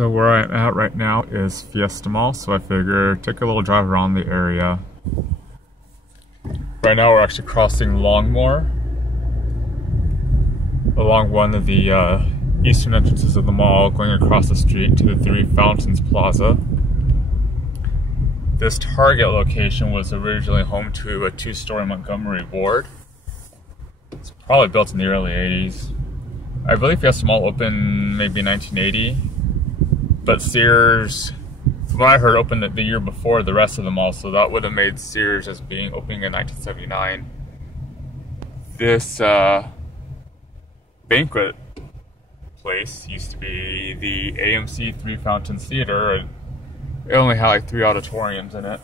So where I'm at right now is Fiesta Mall, so I figure take a little drive around the area. Right now we're actually crossing Longmore along one of the eastern entrances of the mall, going across the street to the Three Fountains Plaza. This Target location was originally home to a two-story Montgomery ward. It's probably built in the early 80s. I believe Fiesta Mall opened maybe 1980, but Sears, from what I heard, opened the year before the rest of the mall, so that would have made Sears as being opening in 1979. This banquet place used to be the AMC Three Fountains Theater, and it only had like 3 auditoriums in it.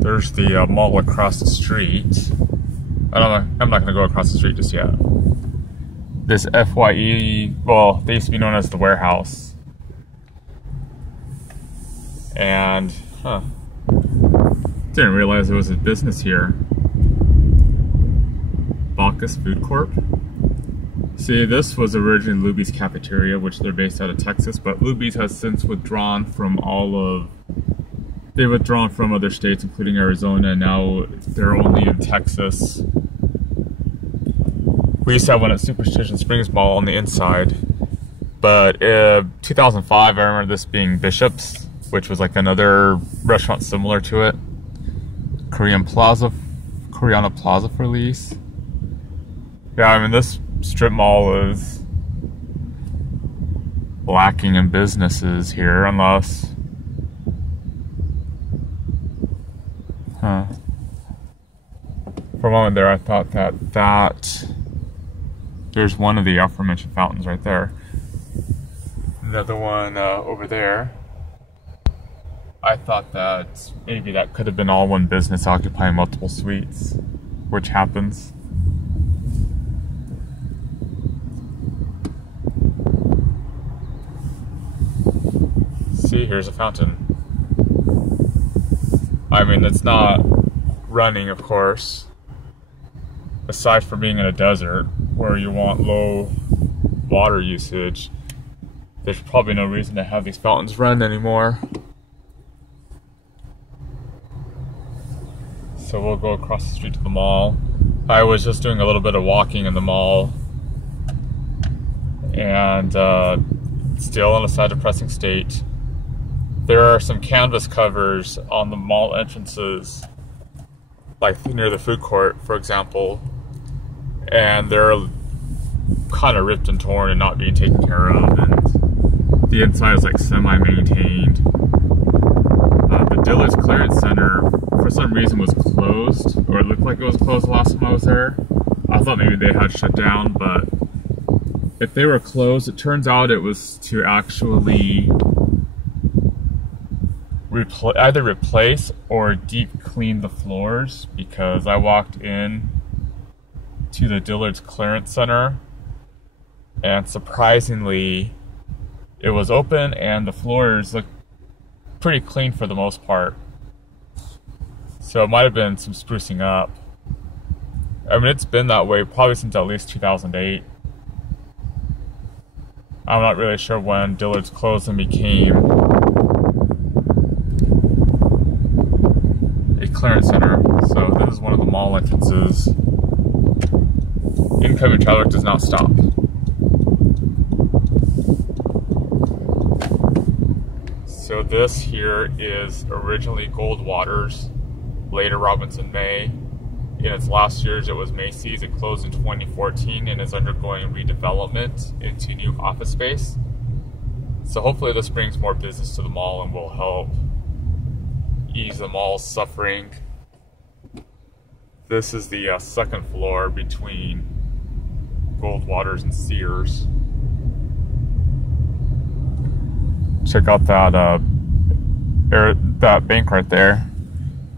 There's the mall across the street. I'm not going to go across the street just yet. This FYE, well, they used to be known as the warehouse. And, didn't realize there was a business here. Bacchus Food Corp. See, this was originally Luby's Cafeteria, which they're based out of Texas, but Luby's has since withdrawn from they've withdrawn from other states, including Arizona, and now they're only in Texas. We used to have one at Superstition Springs Mall on the inside, but 2005, I remember this being Bishop's, which was like another restaurant similar to it. Koreana Plaza for lease. Yeah, I mean, this strip mall is lacking in businesses here, unless... For a moment there, I thought that there's one of the aforementioned fountains right there. Another one over there. I thought that maybe that could have been all one business occupying multiple suites, which happens. See, here's a fountain. I mean, it's not running, of course. Aside from being in a desert where you want low water usage, there's probably no reason to have these fountains run anymore. So we'll go across the street to the mall. I was just doing a little bit of walking in the mall, and still in a sad, depressing state. There are some canvas covers on the mall entrances, like near the food court, for example, and they're kind of ripped and torn and not being taken care of, and the inside is like semi-maintained. The Dillard's Clearance Center, for some reason, was closed, or it looked like it was closed the last time I was there. I thought maybe they had shut down, but if they were closed, it turns out it was to actually either replace or deep clean the floors, because I walked in to the Dillard's Clearance Center and surprisingly it was open and the floors looked pretty clean for the most part. So it might have been some sprucing up. I mean, it's been that way probably since at least 2008. I'm not really sure when Dillard's closed and became a clearance center. So this is one of the mall entrances. Incoming traffic does not stop. So this here is originally Goldwater's, later Robinson May. In its last years it was Macy's. It closed in 2014 and is undergoing redevelopment into new office space. So hopefully this brings more business to the mall and will help ease the mall's suffering. This is the second floor between Goldwater's and Sears. Check out that that bank right there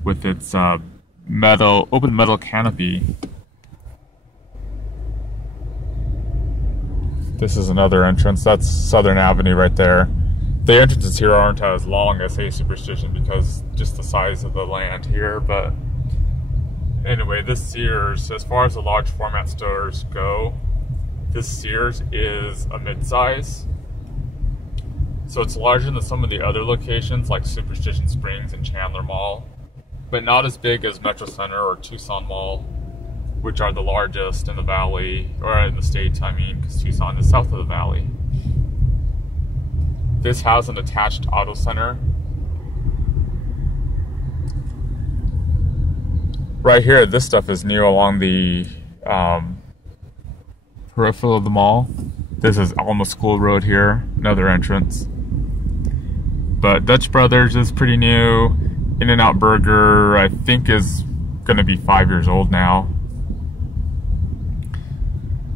with its open metal canopy. This is another entrance. That's Southern Avenue right there. The entrances here aren't as long as, say, Superstition because just the size of the land here, but anyway, this Sears, as far as the large format stores go, This Sears is a mid-size. So it's larger than some of the other locations like Superstition Springs and Chandler Mall, but not as big as Metro Center or Tucson Mall, which are the largest in the valley, or in the state, I mean, because Tucson is south of the valley. This has an attached auto center. Right here, this stuff is new along the peripheral of the mall. This is Alma School Road here, another entrance. But Dutch Brothers is pretty new. In-N-Out Burger, I think, is gonna be 5 years old now.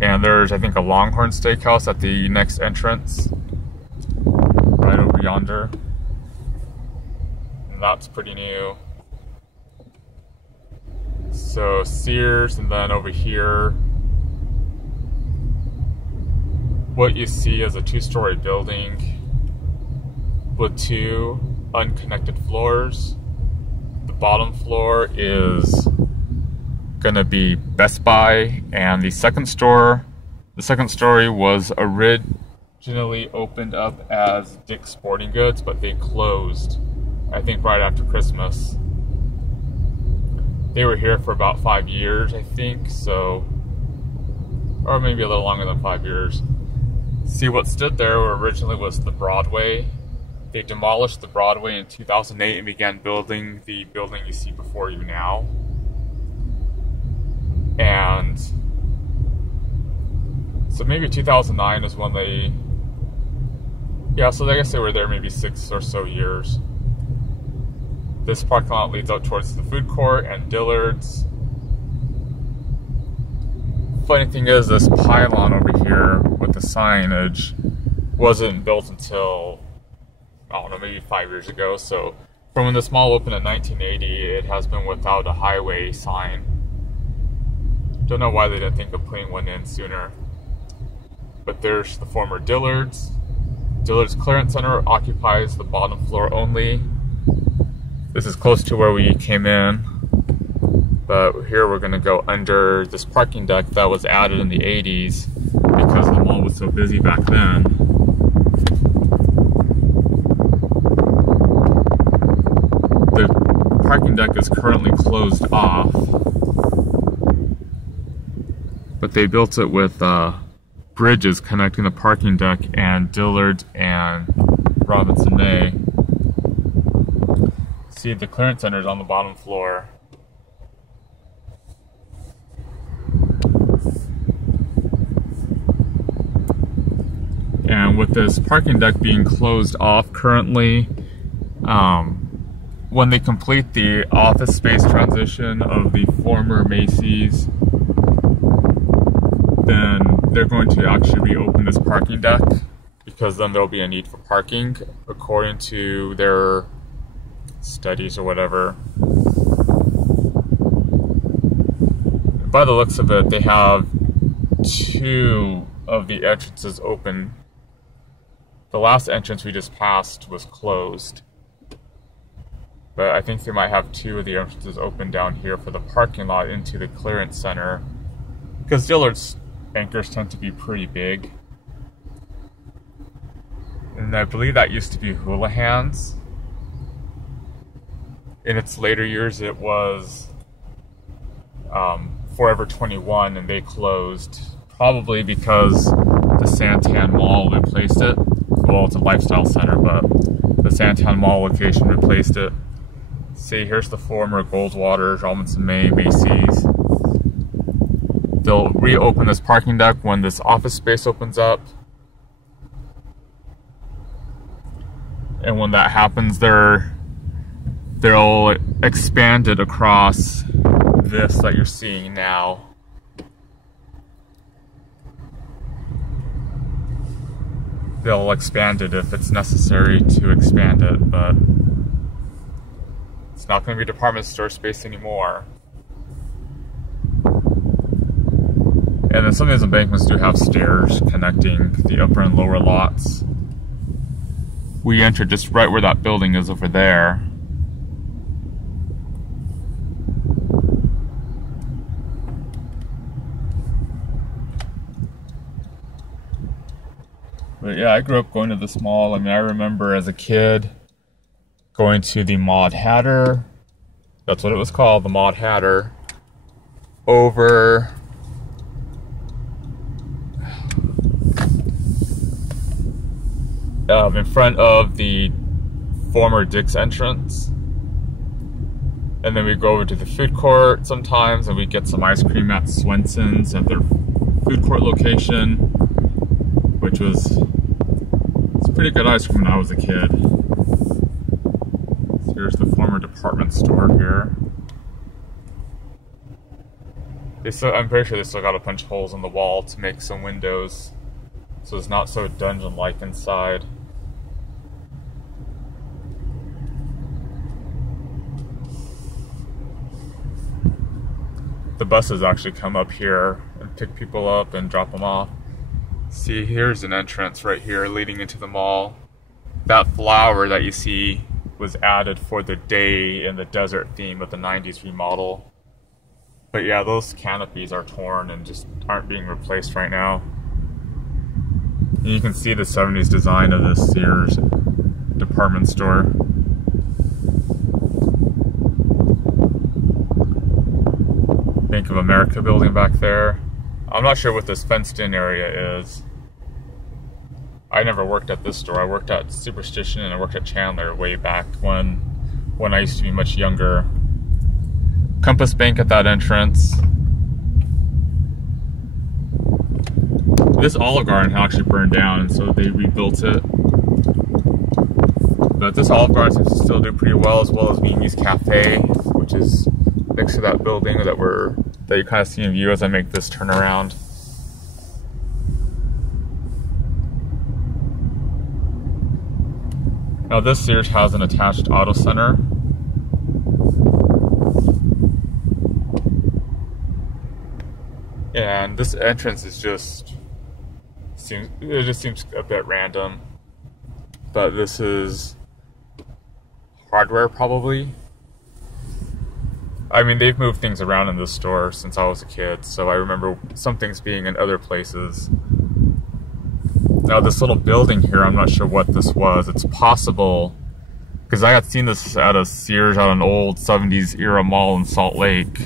And there's, I think, a Longhorn Steakhouse at the next entrance, right over yonder. And that's pretty new. So Sears, and then over here, what you see is a two-story building with two unconnected floors. The bottom floor is gonna be Best Buy, and the second story was originally opened up as Dick's Sporting Goods, but they closed, I think, right after Christmas. They were here for about 5 years, I think, so, or maybe a little longer than 5 years. See, what stood there originally was the Broadway. They demolished the Broadway in 2008 and began building the building you see before you now. And so maybe 2009 is when they, yeah, so I guess they were there maybe 6 or so years. This parking lot leads out towards the food court and Dillard's. Funny thing is, this pylon over here with the signage wasn't built until, I don't know, maybe 5 years ago. So from when this mall opened in 1980, it has been without a highway sign. Don't know why they didn't think of putting one in sooner. But there's the former Dillard's. Dillard's Clearance Center occupies the bottom floor only. This is close to where we came in, but here we're gonna go under this parking deck that was added in the 80s because the mall was so busy back then. The parking deck is currently closed off, but they built it with bridges connecting the parking deck and Dillard's and Robinson May. See, the clearance center is on the bottom floor. And with this parking deck being closed off currently, when they complete the office space transition of the former Macy's, then they're going to actually reopen this parking deck, because then there'll be a need for parking according to their studies or whatever. By the looks of it, they have 2 of the entrances open. The last entrance we just passed was closed, but I think they might have 2 of the entrances open down here for the parking lot into the clearance center, because Dillard's anchors tend to be pretty big. And I believe that used to be Houlihan's. In its later years, it was Forever 21, and they closed, probably because the Santan Mall replaced it. Well, it's a lifestyle center, but the Santan Mall location replaced it. See, here's the former Goldwater, Robinson May, Macy's. They'll reopen this parking deck when this office space opens up. And when that happens, they'll expand it across this that you're seeing now. They'll expand it if it's necessary to expand it, but it's not going to be department store space anymore. And then some of these embankments do have stairs connecting the upper and lower lots. We entered just right where that building is over there. But yeah, I grew up going to this mall. I mean, I remember as a kid going to the Mad Hatter. That's what it was called, the Mad Hatter. Over in front of the former Dick's entrance. And then we go over to the food court sometimes and we get some ice cream at Swenson's at their food court location, which was it's pretty good ice cream when I was a kid. So here's the former department store here. I'm pretty sure they still got to punch holes in the wall to make some windows, so it's not so dungeon-like inside. The buses actually come up here and pick people up and drop them off. See, here's an entrance right here leading into the mall. That flower that you see was added for the day in the desert theme of the 90s remodel. But yeah, those canopies are torn and just aren't being replaced right now. And you can see the 70s design of this Sears department store. Bank of America building back there. I'm not sure what this fenced-in area is. I never worked at this store. I worked at Superstition and I worked at Chandler way back when I used to be much younger. Compass Bank at that entrance. This Olive Garden actually burned down, and so they rebuilt it. But this Olive Garden seems to still do pretty well as Mimi's Cafe, which is next to that building that you kind of see in view as I make this turnaround. Now this Sears has an attached auto center. And this entrance is seems a bit random. But this is hardware probably. I mean, they've moved things around in this store since I was a kid, so I remember some things being in other places. Now this little building here, I'm not sure what this was. It's possible, because I had seen this at a Sears at an old 70s era mall in Salt Lake,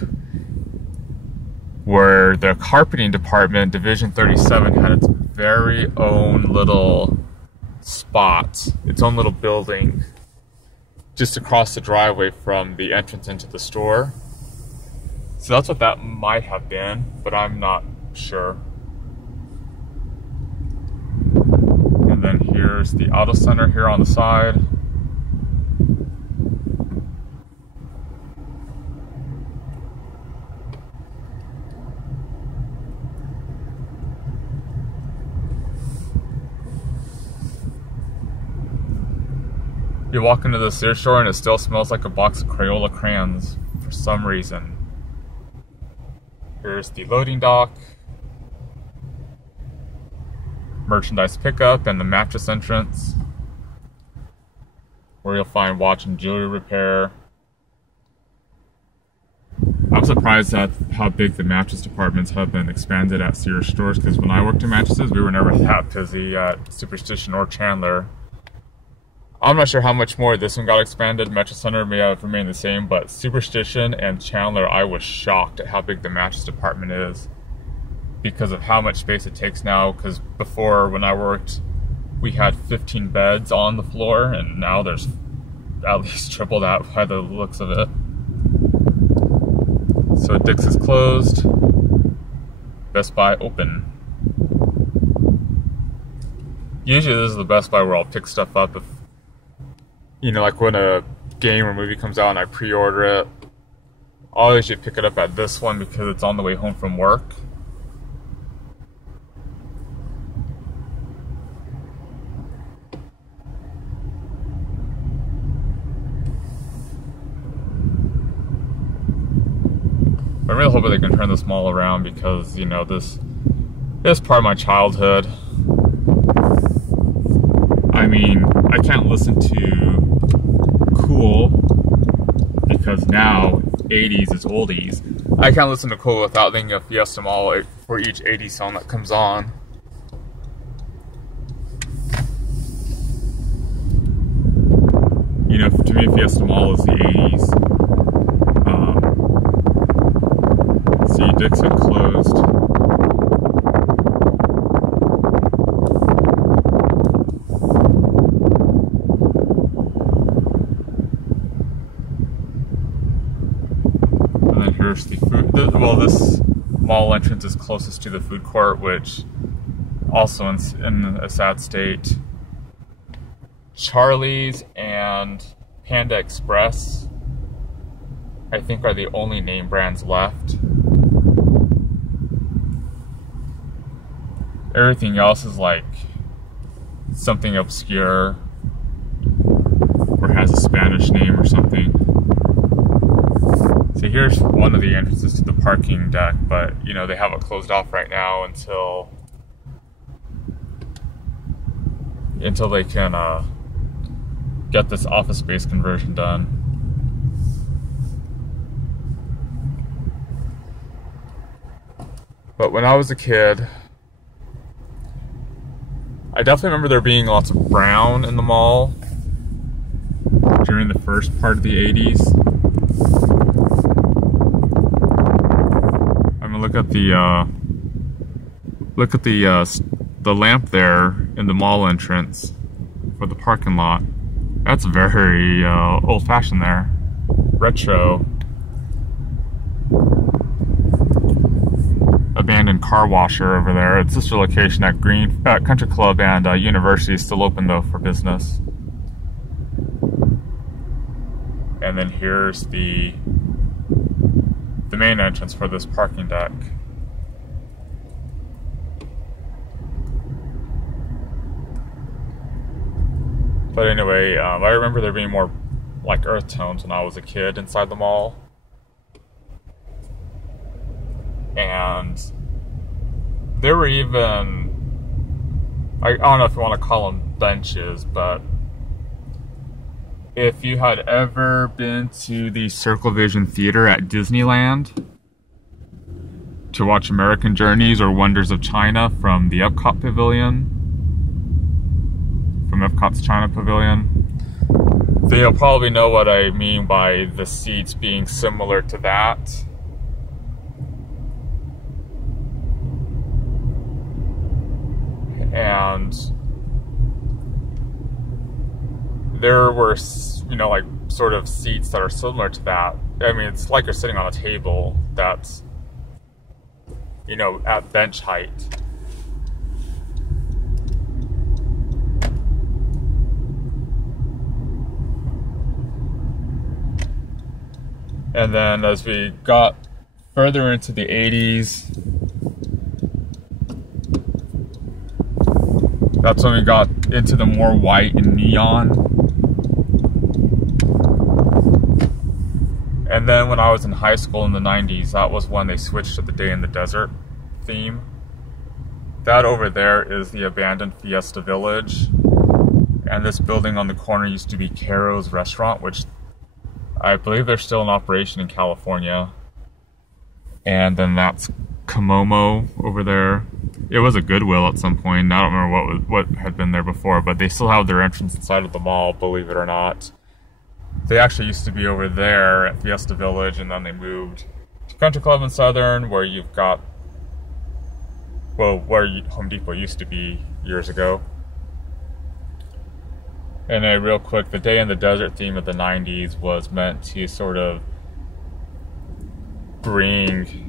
where the carpeting department, Division 37, had its very own little spot, its own little building, just across the driveway from the entrance into the store. So that's what that might have been, but I'm not sure. And then here's the auto center here on the side. You walk into the Sears store and it still smells like a box of Crayola crayons for some reason. Here's the loading dock, merchandise pickup, and the mattress entrance, where you'll find watch and jewelry repair. I'm surprised at how big the mattress departments have been expanded at Sears stores, because when I worked in mattresses, we were never that busy at Superstition or Chandler. I'm not sure how much more this one got expanded. Metro Center may have remained the same, but Superstition and Chandler, I was shocked at how big the mattress department is because of how much space it takes now. Because before, when I worked, we had 15 beds on the floor, and now there's at least triple that by the looks of it. So Dick's is closed, Best Buy open. Usually this is the Best Buy where I'll pick stuff up if, you know, like when a game or movie comes out and I pre-order it. I'll usually pick it up at this one because it's on the way home from work. I'm really hoping they can turn this mall around because, you know, this is part of my childhood. I mean, I can't listen to Cool because now 80s is oldies. I can't listen to Cool without thinking of Fiesta Mall for each 80s song that comes on. assuming Fiesta Mall is the 80s. See, Dixon closed. And then here's the food. Well, this mall entrance is closest to the food court, which also in a sad state. Charlie's and Panda Express, I think, are the only name brands left. Everything else is like something obscure or has a Spanish name or something. So here's one of the entrances to the parking deck, but you know, they have it closed off right now until they can get this office space conversion done. But when I was a kid, I definitely remember there being lots of brown in the mall during the first part of the 80s. I mean, look at the lamp there in the mall entrance for the parking lot. That's very old-fashioned there, retro. Abandoned car washer over there. Its sister location at Country Club and University is still open though for business. And then here's the main entrance for this parking deck. But anyway, I remember there being more like earth tones when I was a kid inside the mall. And there were even, I don't know if you want to call them benches, but if you had ever been to the Circle Vision Theater at Disneyland to watch American Journeys or Wonders of China from the Epcot Pavilion, from Epcot's China Pavilion, they'll probably know what I mean by the seats being similar to that. And there were, you know, like sort of seats that are similar to that. I mean, it's like you're sitting on a table that's, you know, at bench height. And then as we got further into the 80s, that's when we got into the more white and neon. And then when I was in high school in the 90s, that was when they switched to the Day in the Desert theme. That over there is the abandoned Fiesta Village. And this building on the corner used to be Caro's Restaurant, which I believe they're still in operation in California. And then that's Komomo over there. It was a Goodwill at some point. I don't remember what had been there before, but they still have their entrance inside of the mall, believe it or not. They actually used to be over there at Fiesta Village, and then they moved to Country Club and Southern, where you've got, well, where Home Depot used to be years ago. And real quick, the Day in the Desert theme of the 90s was meant to sort of bring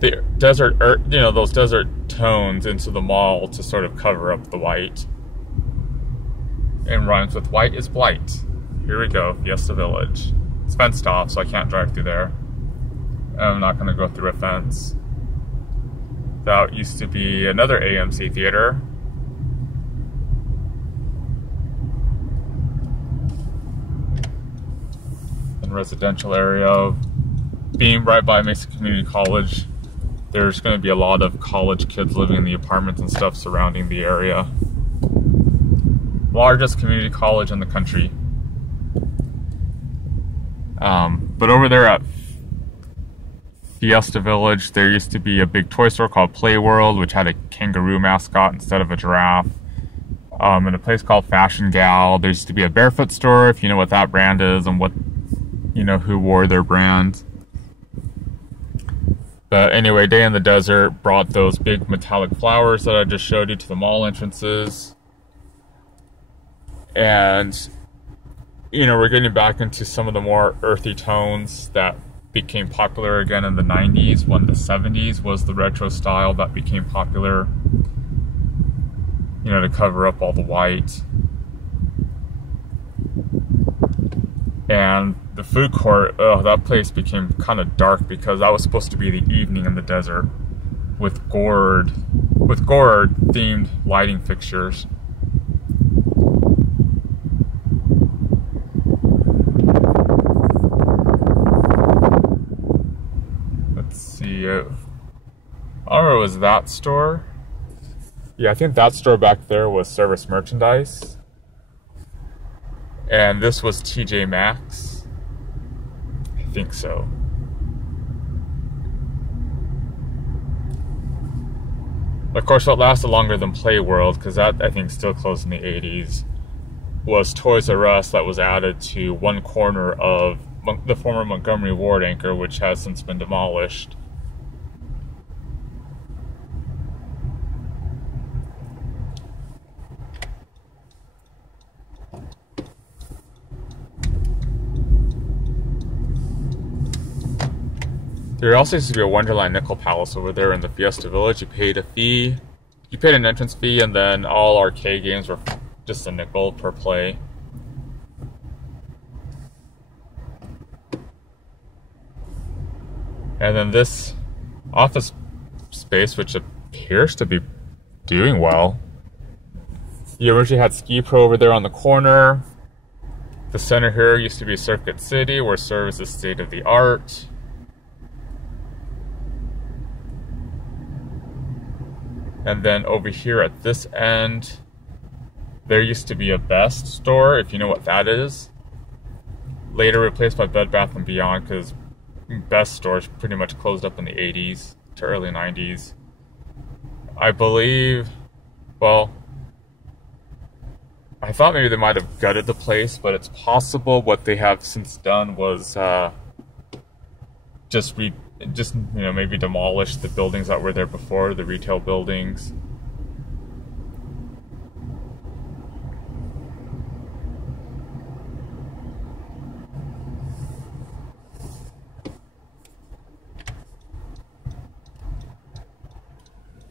the desert, you know, those desert tones into the mall to sort of cover up the white. And rhymes with white is blight. Here we go, Fiesta Village. It's fenced off, so I can't drive through there. I'm not gonna go through a fence. That used to be another AMC theater. In residential area, being right by Mesa Community College, there's going to be a lot of college kids living in the apartments and stuff surrounding the area. Largest community college in the country. But over there at Fiesta Village, there used to be a big toy store called Play World, which had a kangaroo mascot instead of a giraffe. in a place called Fashion Gal. There used to be a barefoot store, if you know what that brand is and what, you know, who wore their brand. But anyway, Day in the Desert brought those big metallic flowers that I just showed you to the mall entrances. And, you know, we're getting back into some of the more earthy tones that became popular again in the 90s, when the 70s was the retro style that became popular, you know, to cover up all the white. And the food court, oh, that place became kind of dark because that was supposed to be the evening in the desert with gourd themed lighting fixtures. Let's see, I don't remember, was that store? Yeah, I think that store back there was Service Merchandise. And this was TJ Maxx. I think so. Of course, what lasted longer than Play World, because that I think still closed in the 80s, was Toys R Us, that was added to one corner of the former Montgomery Ward anchor, which has since been demolished. There also used to be a Wonderland Nickel Palace over there in the Fiesta Village. You paid a fee, you paid an entrance fee, and then all arcade games were just a nickel per play. And then this office space, which appears to be doing well. You originally had Ski Pro over there on the corner. The center here used to be Circuit City, where service is state of the art. And then over here at this end, there used to be a Best store, if you know what that is. Later replaced by Bed Bath & Beyond, because Best stores pretty much closed up in the 80s to early 90s. I believe, well, I thought maybe they might have gutted the place, but it's possible what they have since done was just you know, maybe demolish the buildings that were there before, the retail buildings.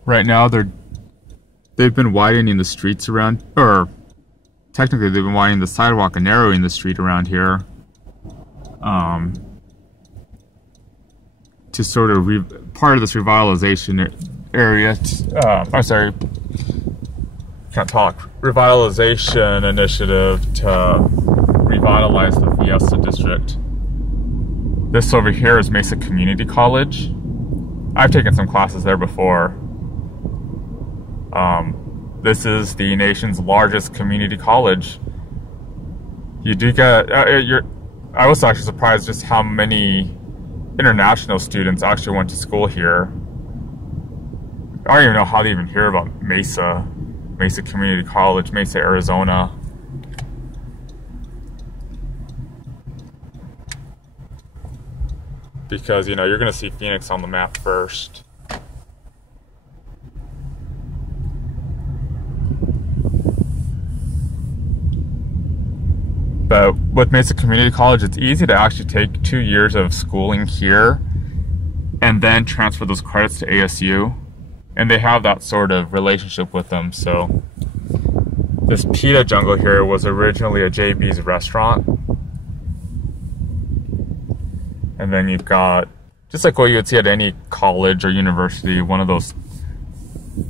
Right now they've been widening the streets around, or technically they've been widening the sidewalk and narrowing the street around here. To sort of part of this revitalization area, I'm sorry, can't talk, revitalization initiative to revitalize the Fiesta district. This over here is Mesa Community College. I've taken some classes there before. This is the nation's largest community college. You do get, I was actually surprised just how many international students actually went to school here. I don't even know how they even hear about Mesa Community College, Mesa, Arizona. Because, you know, you're going to see Phoenix on the map first. But with Mesa Community College, it's easy to actually take 2 years of schooling here and then transfer those credits to ASU. And they have that sort of relationship with them. So this pita jungle here was originally a JB's restaurant. And then you've got, just like what you would see at any college or university, one of those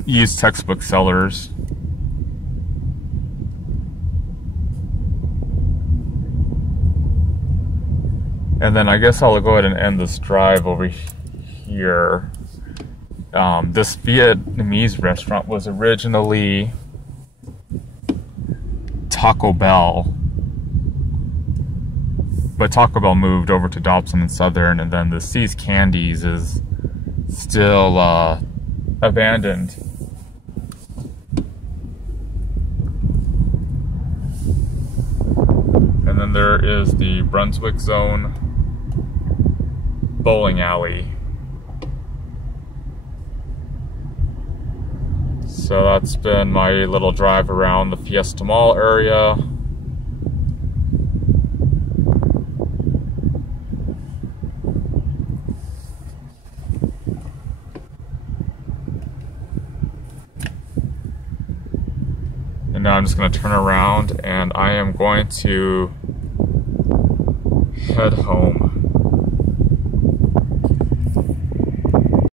used textbook sellers. And then I guess I'll go ahead and end this drive over here. This Vietnamese restaurant was originally Taco Bell. But Taco Bell moved over to Dobson and Southern, and then the C's Candies is still abandoned. And then there is the Brunswick Zone bowling alley. So that's been my little drive around the Fiesta Mall area. And now I'm just going to turn around and I am going to head home.